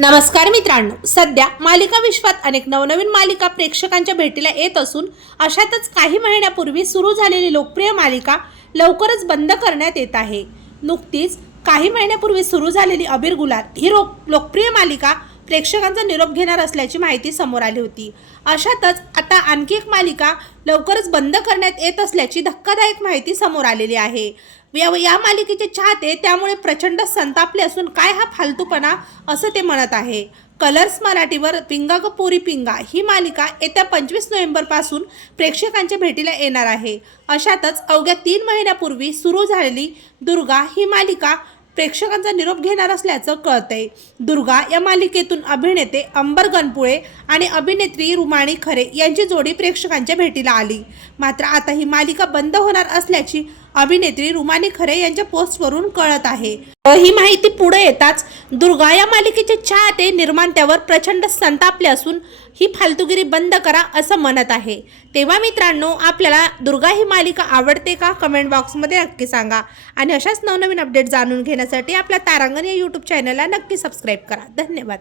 नमस्कार मित्रांनो. सध्या मालिका विश्वात अनेक नवनवीन मालिका प्रेक्षकांच्या भेटीला येत असून अशातच काही महिन्यापूर्वी सुरू झालेली लोकप्रिय मालिका लवकरच बंद करण्यात येत आहे. नुकतीच काही महिन्यापूर्वी सुरू झालेली अबीर गुलाल ही रो लोकप्रिय मालिका प्रेक्षकांचा निरोप घेणार असल्याची माहिती समोर आली होती. अशातच आता आणखी एक मालिका लवकरच बंद करण्यात येत असल्याची धक्कादायक माहिती समोर आलेली आहे. या या मालिकेचे चाहते त्यामुळे प्रचंड संतापले असून काय हा फालतूपणा असं ते म्हणत आहे. कलर्स मराठीवर पिंगा ग पोरी पिंगा ही मालिका येत्या पंचवीस नोव्हेंबरपासून प्रेक्षकांच्या भेटीला येणार आहे. अशातच अवघ्या तीन महिन्यापूर्वी सुरू झालेली दुर्गा ही मालिका प्रेक्षकांचा निरोप घेणार असल्याचं कळतंय. दुर्गा या मालिकेतून अभिनेते अंबर गणपुळे आणि अभिनेत्री रुमाणी खरे यांची जोडी प्रेक्षकांच्या भेटीला आली. मात्र आता ही मालिका बंद होणार असल्याची अभिनेत्री रुमाली खरे यांच्या पोस्टवरून कळत आहे. ही माहिती पुढे येताच दुर्गा या मालिकेचे चाहते निर्मात्यावर प्रचंड संतापले असून ही फालतुगिरी बंद करा असं म्हणत आहे. तेव्हा मित्रांनो आपल्याला दुर्गा ही मालिका आवडते का? कमेंट बॉक्समध्ये नक्की सांगा. आणि अशाच नवनवीन अपडेट जाणून घेण्यासाठी आपल्या तारांगण या यूट्यूब चॅनलला नक्की सबस्क्राईब करा. धन्यवाद.